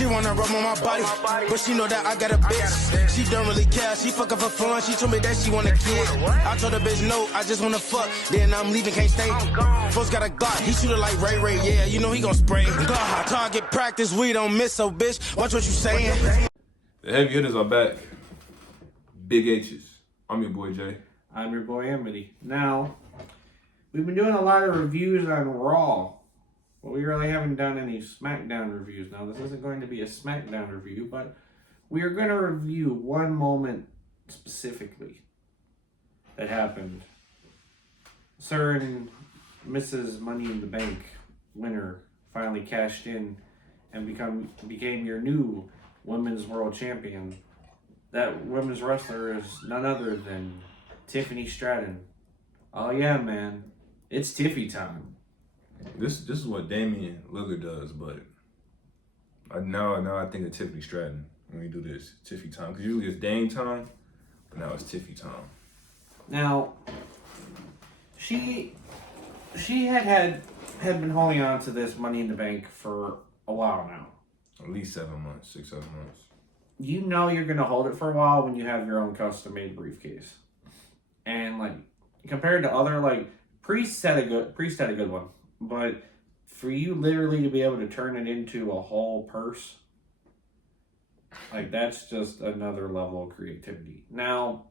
She wanna rub on my body, but she know that I got a bitch. She don't really care, she fucking for fun. She told me that she want a kid. I told her bitch no, I just wanna fuck. Then I'm leaving, can't stay. Folks got a Glock, he shoot it like Ray Ray. Yeah, you know he gon' spray. Glock, target practice, we don't miss, so bitch. Watch what you saying. The heavy hitters are back. Big H's. I'm your boy Jay. I'm your boy Amity. Now, we've been doing a lot of reviews on Raw, but we really haven't done any SmackDown reviews. Now, this isn't going to be a SmackDown review, but we are going to review one moment specifically that happened. Sir and Mrs. Money in the Bank winner finally cashed in and became your new Women's World Champion. That women's wrestler is none other than Tiffany Stratton. Oh yeah, man. It's Tiffy time. This is what Damian Lillard does, but now I think of Tiffany Stratton when we do this. Tiffy time. Because usually it's Dame time, but now it's Tiffy time. Now, she had been holding on to this Money in the Bank for a while now. At least 7 months, 6-7 months. You know you're gonna hold it for a while when you have your own custom made briefcase. And like compared to other Priest had a good one. But for you literally to be able to turn it into a whole purse, like that's just another level of creativity. Now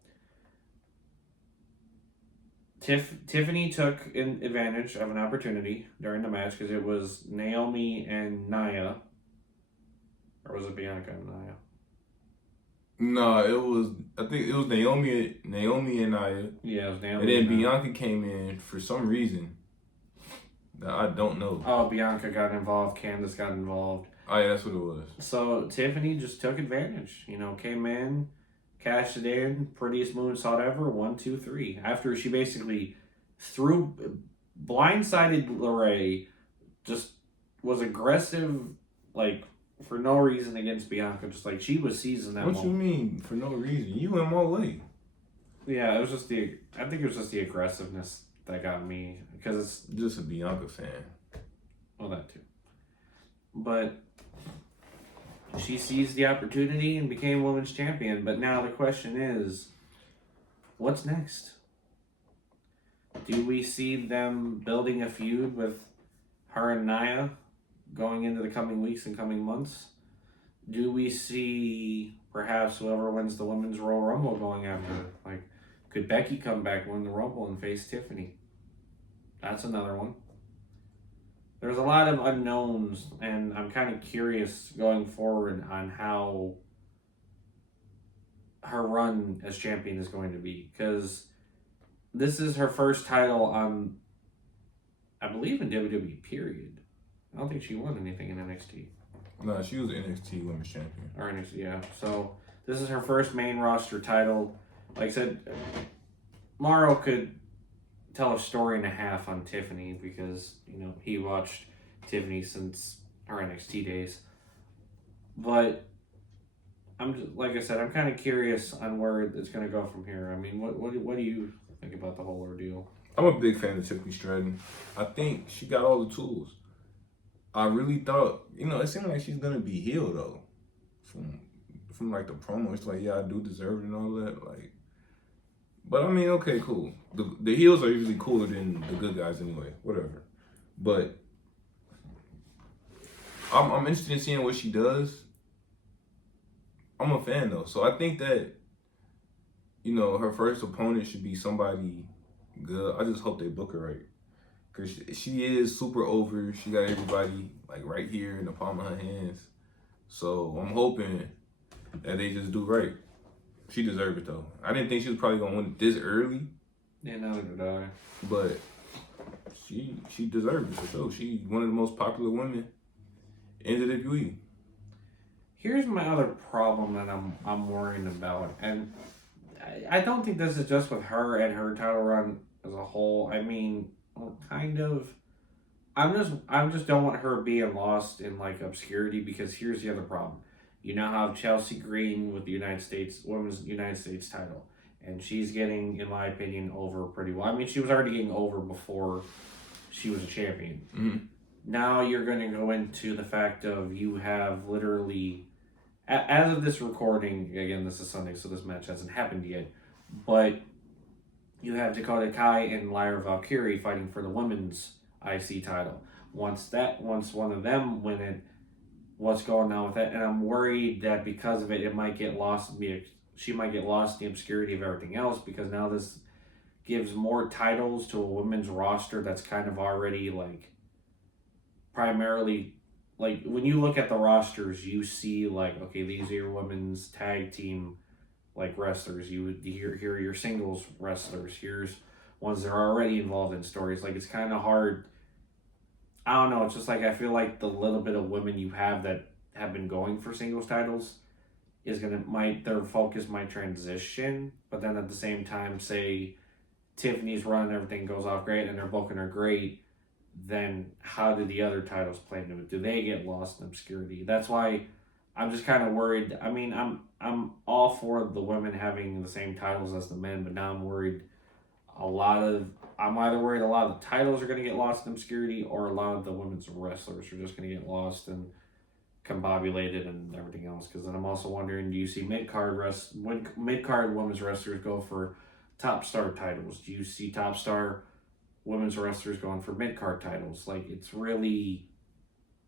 Tiffany took advantage of an opportunity during the match because it was Naomi and Nia. Or was it Bianca and Nia? No, I think it was Naomi and Nia. Yeah, it was Naomi. And then Bianca came in for some reason that I don't know. Oh, Bianca got involved. Candace got involved. Oh, yeah, that's what it was. So Tiffany just took advantage. Came in, cashed it in, prettiest moonsault ever. 1, 2, 3. After she basically blindsided LeRae, just was aggressive, for no reason against Bianca. Just like she was seizing that What moment. you mean for no reason? You went my way. Yeah, it was just I think it was just the aggressiveness that got me, because it's just a Bianca fan. Well, that too. But she seized the opportunity and became women's champion. But now the question is, what's next? Do we see them building a feud with her and Nia going into the coming weeks and coming months? Do we see perhaps whoever wins the Women's Royal Rumble going after her? Could Becky come back, win the Rumble, and face Tiffany? That's another one. There's a lot of unknowns, and I'm kind of curious going forward on how her run as champion is going to be, because this is her first title on, I believe, in WWE, period. I don't think she won anything in NXT. No, she was the NXT Women's Champion. Or NXT, yeah. So this is her first main roster title. Like I said, Morrow could tell a story and a half on Tiffany because, he watched Tiffany since her NXT days. But I'm just, like I said, I'm kind of curious on where it's going to go from here. I mean, what do you think about the whole ordeal? I'm a big fan of Tiffany Stratton. I think she got all the tools. I really thought, it seemed like she's gonna be healed though. From the promo, it's like, yeah, I do deserve it and all that. But I mean, okay, cool. The heels are usually cooler than the good guys anyway. Whatever. But I'm interested in seeing what she does. I'm a fan though, so I think that her first opponent should be somebody good. I just hope they book her right. Because she is super over. She got everybody right here in the palm of her hands. So I'm hoping that they just do right. She deserved it though. I didn't think she was probably gonna win it this early. Yeah, neither did I. But she deserved it for sure. She's one of the most popular women in the WWE. Here's my other problem that I'm worrying about, and I don't think this is just with her and her title run as a whole. I mean, kind of. I just don't want her being lost in obscurity, because here's the other problem. You now have Chelsea Green with the women's United States title, and she's getting, in my opinion, over pretty well. I mean, she was already getting over before she was a champion. Mm-hmm. Now you're going to go into the fact of you have literally, as of this recording, again, this is Sunday, so this match hasn't happened yet, but you have Dakota Kai and Lyra Valkyrie fighting for the women's IC title. Once one of them win it, what's going on with that? And I'm worried that because of it, it might get lost. She might get lost in the obscurity of everything else, because now this gives more titles to a women's roster that's kind of already like primarily, like when you look at the rosters, you see like, okay, these are your women's tag team like wrestlers. You would here are your singles wrestlers. Here's ones that are already involved in stories. Like, it's kind of hard. I don't know. It's just like, I feel like the little bit of women you have that have been going for singles titles is their focus might transition. But then at the same time, say Tiffany's run, everything goes off great and they're booking her great, then how do the other titles play into it? Do they get lost in obscurity? That's why I'm just kind of worried. I mean, I'm all for the women having the same titles as the men, but now I'm worried I'm either worried a lot of the titles are going to get lost in obscurity, or a lot of the women's wrestlers are just going to get lost and combobulated and everything else. Because then I'm also wondering, do you see mid-card women's wrestlers go for top star titles? Do you see top star women's wrestlers going for mid-card titles? Like, it's really,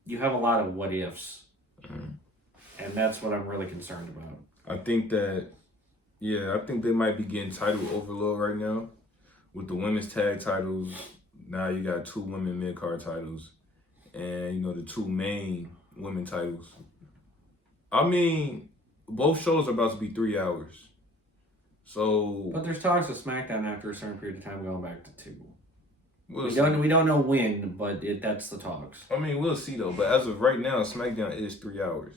you have a lot of what ifs. And that's what I'm really concerned about. I think they might be getting title overload right now. With the women's tag titles, now you got 2 women mid-card titles. And, the 2 main women titles. I mean, both shows are about to be 3 hours. So... But there's talks of SmackDown after a certain period of time going back to 2. We don't know when, but that's the talks. I mean, we'll see though. But as of right now, SmackDown is 3 hours.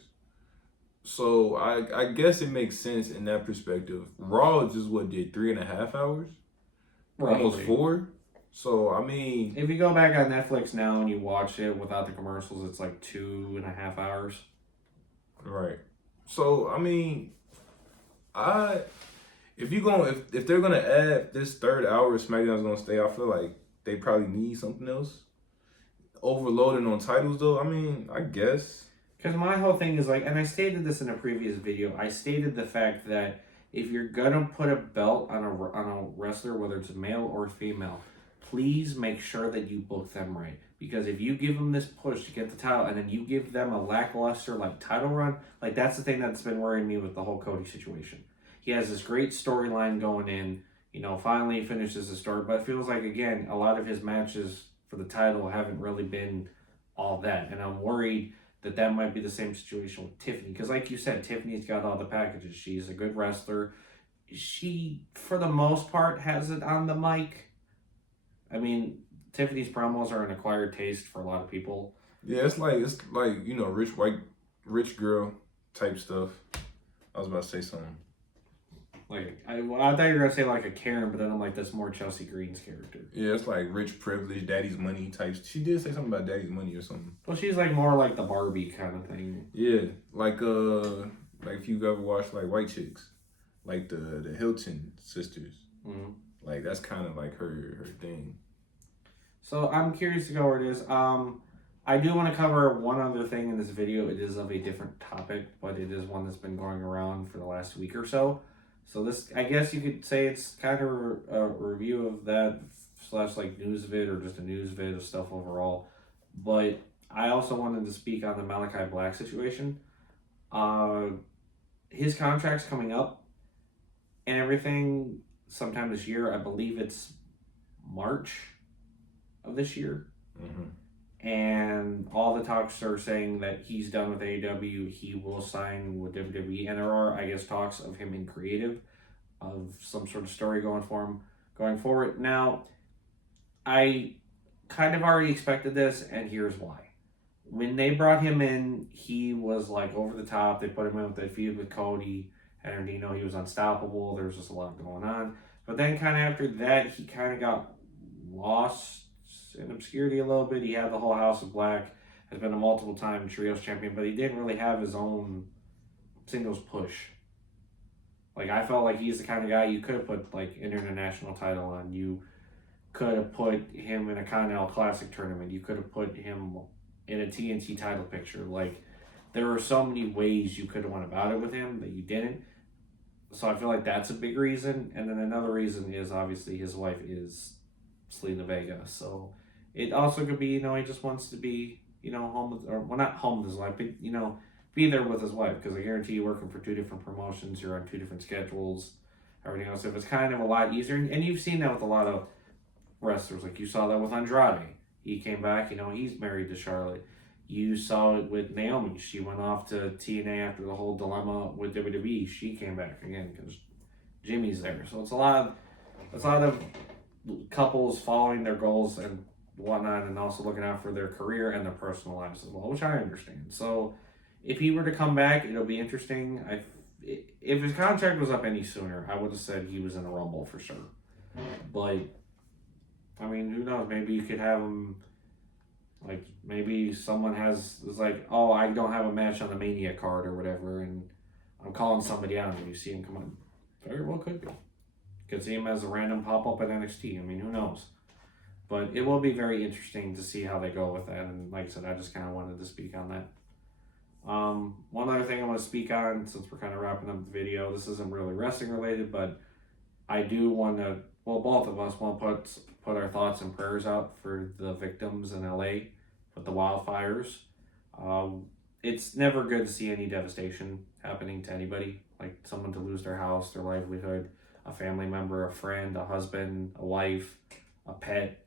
So I guess it makes sense in that perspective. Raw just did 3.5 hours? Roughly. Almost 4? So, I mean... If you go back on Netflix now and you watch it without the commercials, it's like 2.5 hours. Right. So, I mean, if they're gonna add this 3rd hour, SmackDown's gonna stay, I feel like they probably need something else. Overloading on titles though, I mean, I guess. Because my whole thing is like, and I stated this in a previous video, I stated the fact that if you're gonna put a belt on a wrestler, whether it's a male or female, please make sure that you book them right. Because if you give them this push to get the title and then you give them a lackluster like title run, like that's the thing that's been worrying me with the whole Cody situation. He has this great storyline going in, finally he finishes the story, but it feels like, again, a lot of his matches for the title haven't really been all that. And I'm worried that might be the same situation with Tiffany. Because like you said, Tiffany's got all the packages. She's a good wrestler. She, for the most part, has it on the mic. I mean, Tiffany's promos are an acquired taste for a lot of people. Yeah, it's like rich girl type stuff. I was about to say something. Like, I thought you were going to say like a Karen, but then I'm like, that's more Chelsea Green's character. Yeah, it's like rich privilege, daddy's money types. She did say something about daddy's money or something. Well, she's like more like the Barbie kind of thing. Yeah, like if you've ever watched like White Chicks, like the Hilton sisters. Mm-hmm. Like that's kind of like her thing. So I'm curious to go where it is. I do want to cover one other thing in this video. It is of a different topic, but it is one that's been going around for the last week or so. So this, I guess you could say it's kind of a review of that / like news vid, or just a news vid of stuff overall. But I also wanted to speak on the Malachi Black situation. His contract's coming up and everything sometime this year. I believe it's March of this year. Mm-hmm. And all the talks are saying that he's done with AEW. He will sign with WWE, and there are, I guess, talks of him in creative, of some sort of story going for him going forward. Now, I kind of already expected this, and here's why. When they brought him in, he was like over the top. They put him in with that feud with Cody, and he was unstoppable. There was just a lot going on. But then kind of after that, he kind of got lost in obscurity a little bit. He had the whole House of Black, has been a multiple time trios champion, but he didn't really have his own singles push. Like, I felt like he's the kind of guy you could have put like an international title on. You could have put him in a Continental Classic tournament. You could have put him in a TNT title picture. Like, there were so many ways you could have went about it with him that you didn't. So I feel like that's a big reason. And then another reason is obviously his wife is Selena Vega. So it also could be, you know, he just wants to be, you know, home with, or well, not home with his wife, but, you know, be there with his wife. Because I guarantee you, working for 2 different promotions, you're on 2 different schedules, everything else. If it's kind of a lot easier, and you've seen that with a lot of wrestlers, like you saw that with Andrade. He came back, you know, he's married to Charlotte. You saw it with Naomi. She went off to TNA after the whole dilemma with WWE. She came back again because Jimmy's there. So it's a lot of couples following their goals and whatnot, and also looking out for their career and their personal lives as well, which I understand. So if he were to come back, it'll be interesting. If his contract was up any sooner, I would have said he was in the Rumble for sure. But I mean, who knows? Maybe you could have him. Like, maybe someone is like, oh, I don't have a match on the Mania card or whatever, and I'm calling somebody out, and you see him come on. Very well could be. Could see him as a random pop-up at NXT. I mean, who knows? But it will be very interesting to see how they go with that, and like I said, I just kind of wanted to speak on that. One other thing I want to speak on, since we're kind of wrapping up the video, this isn't really wrestling related, but I do want to, well, both of us want to put our thoughts and prayers out for the victims in LA with the wildfires. It's never good to see any devastation happening to anybody, like someone to lose their house, their livelihood, a family member, a friend, a husband, a wife, a pet.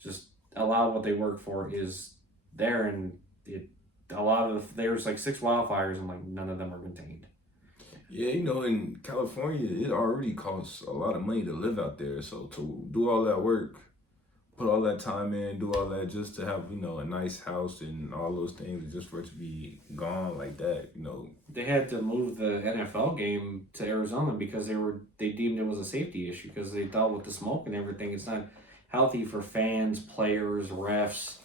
Just a lot of what they work for is there, and there's like 6 wildfires and like none of them are contained. Yeah, you know, in California, it already costs a lot of money to live out there. So to do all that work, put all that time in, do all that just to have, you know, a nice house and all those things, just for it to be gone like that, you know. They had to move the NFL game to Arizona because they deemed it was a safety issue because they thought with the smoke and everything, it's not healthy for fans, players, refs,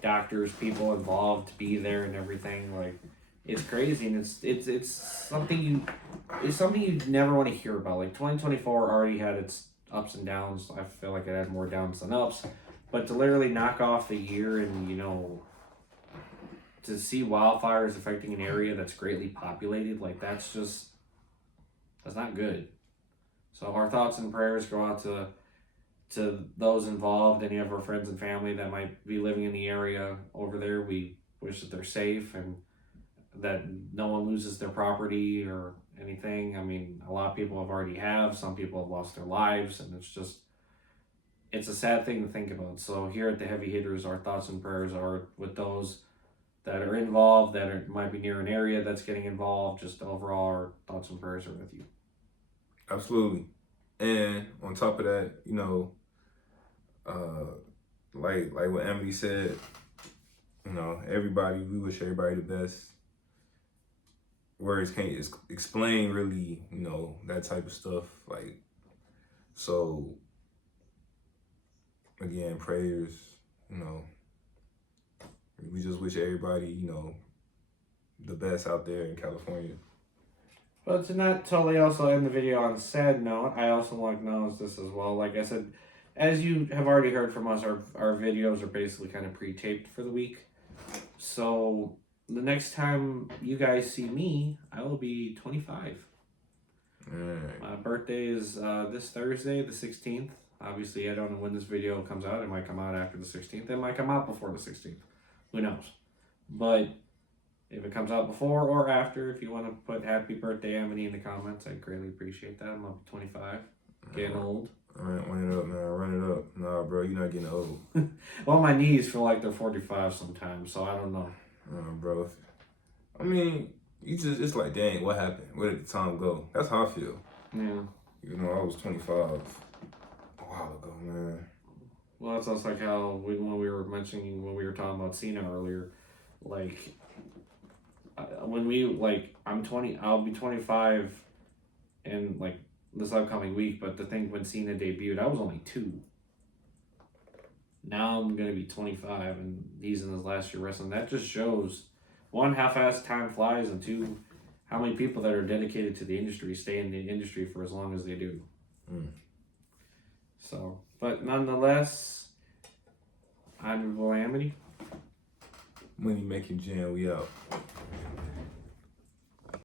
doctors, people involved to be there and everything. Like, it's crazy, and it's something you never want to hear about. Like, 2024 already had its ups and downs. I feel like it had more downs than ups. But to literally knock off the year and, you know, to see wildfires affecting an area that's greatly populated, like, that's not good. So our thoughts and prayers go out to those involved, any of our friends and family that might be living in the area over there. We wish that they're safe and that no one loses their property or anything. I mean, a lot of people some people have lost their lives, and it's a sad thing to think about. So here at the Heavy Hitters, our thoughts and prayers are with those that are involved, might be near an area that's getting involved. Just overall, our thoughts and prayers are with you. Absolutely. And on top of that, you know, like what Emily said, you know, we wish everybody the best. Words can't explain really, you know, that type of stuff. Like, so again, prayers, you know, we just wish everybody, you know, the best out there in California. But to not totally also end the video on a sad note, I also want to acknowledge this as well. Like I said, as you have already heard from us, our videos are basically kind of pre-taped for the week. So the next time you guys see me, I will be 25. Right. My birthday is this Thursday, the 16th. Obviously, I don't know when this video comes out. It might come out after the 16th. It might come out before the 16th. Who knows? But if it comes out before or after, if you want to put happy birthday Amity in the comments, I'd greatly appreciate that. I'm up to 25. Getting old. Alright, run it up, man. Run it up. Nah, bro, you're not getting old. Well, my knees feel like they're 45 sometimes, so I don't know. Bro. I mean, it's like, dang, what happened? Where did the time go? That's how I feel. Yeah. You know, I was 25 a while ago, man. Well, that's also like how when we were talking about Cena earlier, like, I'm 20, I'll be 25 in, like, this upcoming week, but the thing when Cena debuted, I was only 2. Now I'm going to be 25, and he's in his last year wrestling. That just shows, 1, how fast time flies, and 2, how many people that are dedicated to the industry stay in the industry for as long as they do. So, but nonetheless, I'm your boy Amity. Money making jam, we out.